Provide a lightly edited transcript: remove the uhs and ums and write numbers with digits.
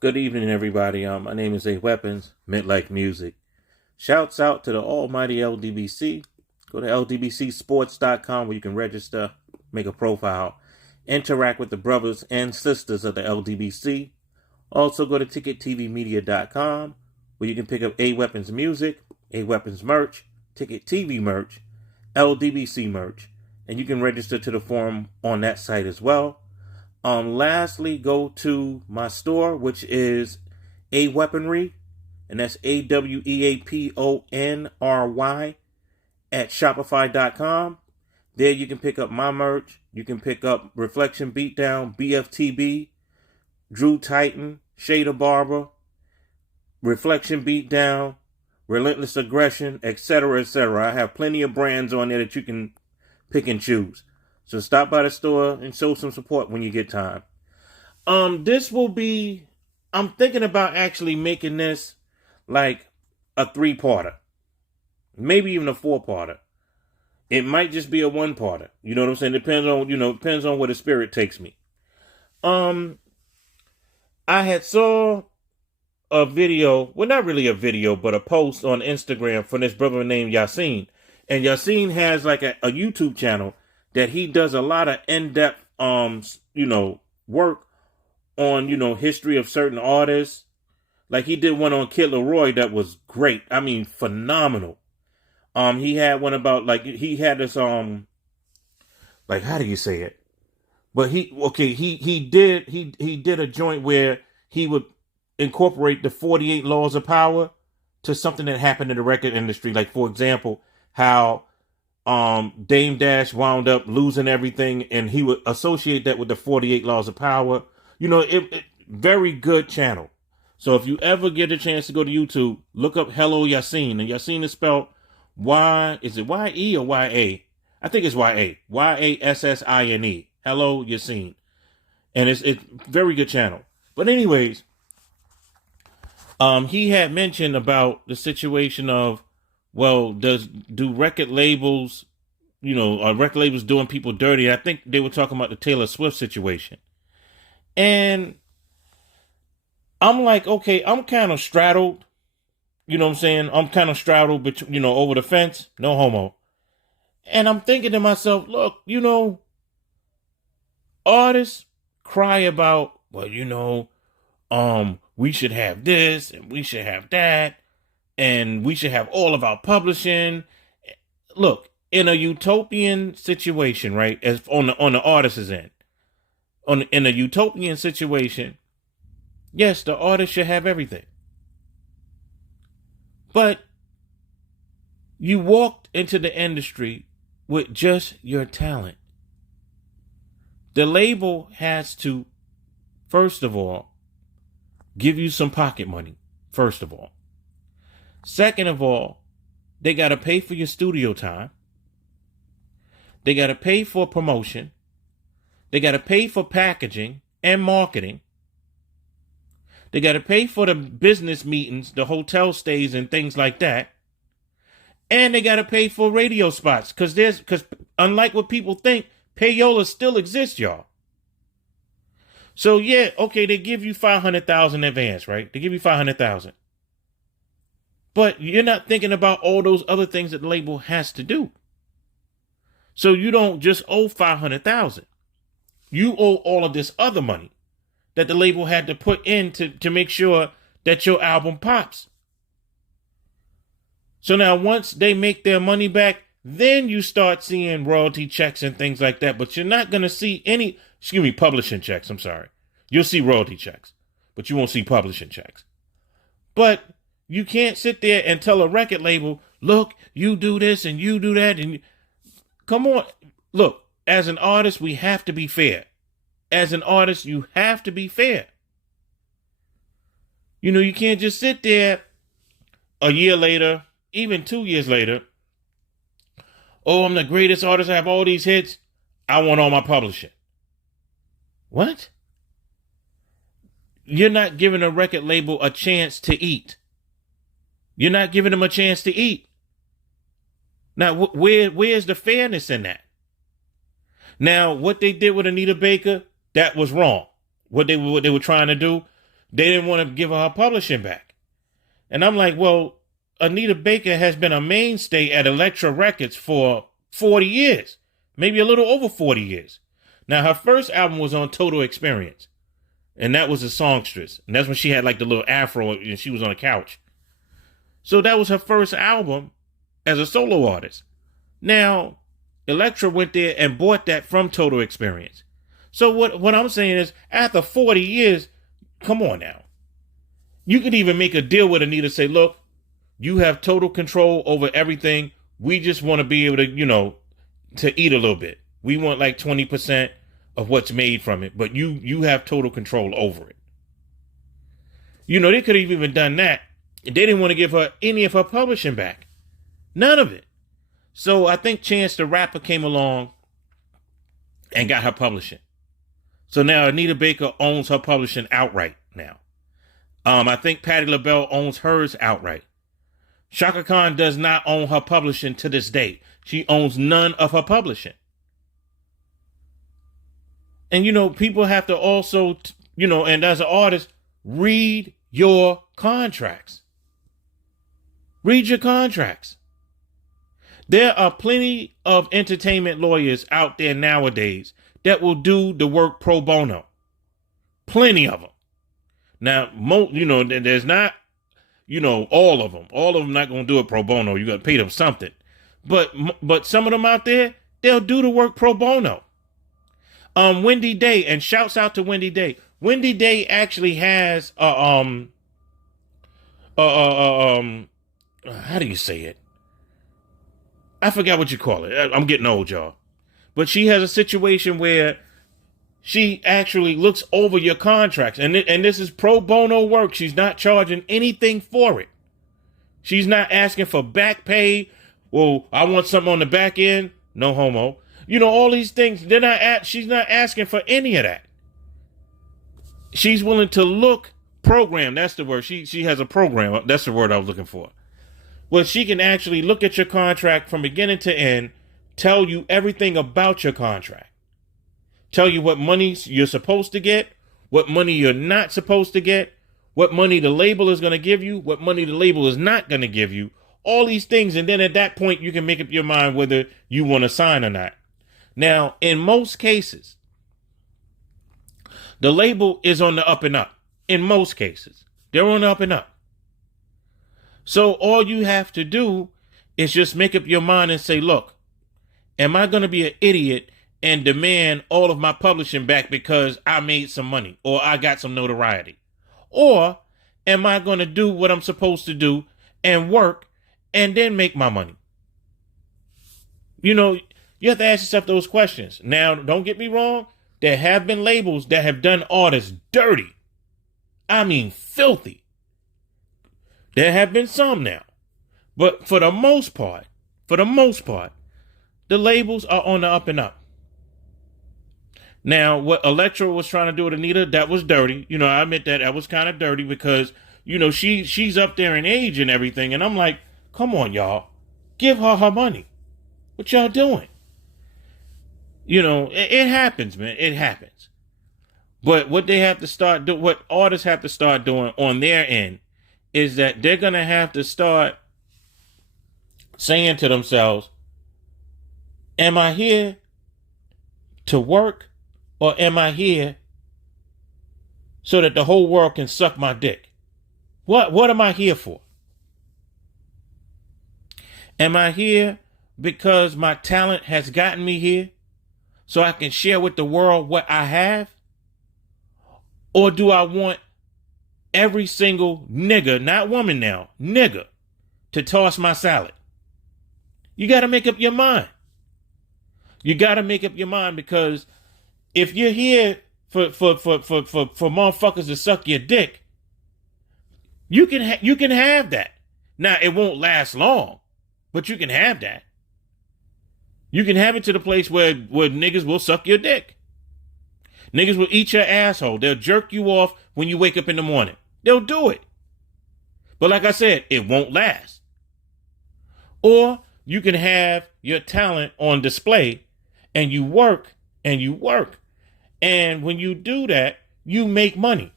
Good evening, everybody. My name is A Weapons, Mid-Life Music. Shouts out to the almighty LDBC. Go to ldbcsports.com where you can register, make a profile, interact with the brothers and sisters of the LDBC. Also go to ticketvmedia.com where you can pick up A Weapons music, A Weapons merch, Ticket TV merch, LDBC merch, and you can register to the forum on that site as well. Lastly, go to my store, which is A Weaponry, and that's AWEAPONRY at Shopify.com. There you can pick up my merch. You can pick up Reflection Beatdown, BFTB, Drew Titan, Shader Barber, Reflection Beatdown, Relentless Aggression, etc., etc. I have plenty of brands on there that you can pick and choose. So stop by the store and show some support when you get time. This will be, I'm thinking about actually making this like a 3-parter. Maybe even a 4-parter. It might just be a 1-parter. You know what I'm saying? Depends on where the spirit takes me. I had saw a video, well, not really a video, but a post on Instagram from this brother named Yasin. And Yasin has like a YouTube channel that he does a lot of in-depth, work on, history of certain artists. Like he did one on Kid Leroy that was great. I mean, phenomenal. He had one about he had this how do you say it? But he did a joint where he would incorporate the 48 laws of power to something that happened in the record industry. Like, for example, how Dame Dash wound up losing everything, and he would associate that with the 48 laws of power. Very good channel. So if you ever get a chance to go to YouTube, look up Hello Yasin. And Yasin is spelled is it Y-E or Y-A? I think it's Y-A. Y-A-S-S-I-N-E. Hello Yasin. And it's very good channel. But anyways, he had mentioned about the situation of, well, do record labels, are record labels doing people dirty? I think they were talking about the Taylor Swift situation. And I'm like, okay, I'm kind of straddled. You know what I'm saying? I'm kind of straddled between, over the fence. No homo. And I'm thinking to myself, look, artists cry about, well, we should have this and we should have that. And we should have all of our publishing. Look, in a utopian situation, right? As on the artist's end, in a utopian situation, yes, the artist should have everything. But you walked into the industry with just your talent. The label has to, first of all, give you some pocket money. First of all. Second of all, they got to pay for your studio time. They got to pay for promotion. They got to pay for packaging and marketing. They got to pay for the business meetings, the hotel stays and things like that. And they got to pay for radio spots because unlike what people think, payola still exists, y'all. So yeah, okay, they give you $500,000 in advance, right? They give you $500,000. But you're not thinking about all those other things that the label has to do. So you don't just owe $500,000. You owe all of this other money that the label had to put in to make sure that your album pops. So now once they make their money back, then you start seeing royalty checks and things like that. But you're not going to see publishing checks. I'm sorry. You'll see royalty checks, but you won't see publishing checks. But you can't sit there and tell a record label, look, you do this and you do that. And come on. Look, as an artist, we have to be fair. As an artist, you have to be fair. You can't just sit there a year later, even 2 years later. Oh, I'm the greatest artist. I have all these hits. I want all my publishing. What? You're not giving a record label a chance to eat. You're not giving them a chance to eat. Now, where's the fairness in that? Now, what they did with Anita Baker, that was wrong. What they were trying to do, they didn't want to give her publishing back. And I'm like, well, Anita Baker has been a mainstay at Elektra Records for 40 years, maybe a little over 40 years. Now, her first album was on Total Experience, and that was a songstress. And that's when she had like the little afro and she was on a couch. So that was her first album as a solo artist. Now, Elektra went there and bought that from Total Experience. So what I'm saying is, after 40 years, come on now. You could even make a deal with Anita, say, look, you have total control over everything. We just want to be able to, to eat a little bit. We want like 20% of what's made from it, but you have total control over it. They could have even done that. They didn't want to give her any of her publishing back. None of it. So I think Chance the Rapper came along and got her publishing. So now Anita Baker owns her publishing outright now. I think Patti LaBelle owns hers outright. Chaka Khan does not own her publishing to this day. She owns none of her publishing. And, people have to also, and as an artist, read your contracts. Read your contracts. There are plenty of entertainment lawyers out there nowadays that will do the work pro bono. Plenty of them. Now, there's not, all of them. All of them not going to do it pro bono. You got to pay them something. But some of them out there, they'll do the work pro bono. Wendy Day, and shouts out to Wendy Day. Wendy Day actually has how do you say it? I forgot what you call it. I'm getting old, y'all. But she has a situation where she actually looks over your contracts. And this is pro bono work. She's not charging anything for it. She's not asking for back pay. Well, I want something on the back end. No homo. All these things. She's not asking for any of that. She's willing to look program. That's the word. She has a program. That's the word I was looking for. Well, she can actually look at your contract from beginning to end, tell you everything about your contract. Tell you what money you're supposed to get, what money you're not supposed to get, what money the label is going to give you, what money the label is not going to give you, all these things. And then at that point, you can make up your mind whether you want to sign or not. Now, in most cases, the label is on the up and up. In most cases, they're on the up and up. So all you have to do is just make up your mind and say, look, am I going to be an idiot and demand all of my publishing back because I made some money or I got some notoriety? Or am I going to do what I'm supposed to do and work and then make my money? You have to ask yourself those questions. Now, don't get me wrong. There have been labels that have done artists dirty. I mean, filthy. There have been some now. But for the most part, the labels are on the up and up. Now, what Elektra was trying to do with Anita, that was dirty. I admit that was kind of dirty because, she's up there in age and everything. And I'm like, come on, y'all. Give her her money. What y'all doing? It happens, man. It happens. But what they have to start doing, what artists have to start doing on their end is that they're going to have to start saying to themselves, am I here to work or am I here so that the whole world can suck my dick? What am I here for? Am I here because my talent has gotten me here so I can share with the world what I have? Or do I want every single nigga, not woman now, nigga, to toss my salad? You got to make up your mind. You got to make up your mind, because if you're here for motherfuckers to suck your dick, you can have that. Now, it won't last long, but you can have that. You can have it to the place where niggas will suck your dick. Niggas will eat your asshole. They'll jerk you off when you wake up in the morning. They'll do it. But like I said, it won't last. Or you can have your talent on display and you work and you work. And when you do that, you make money.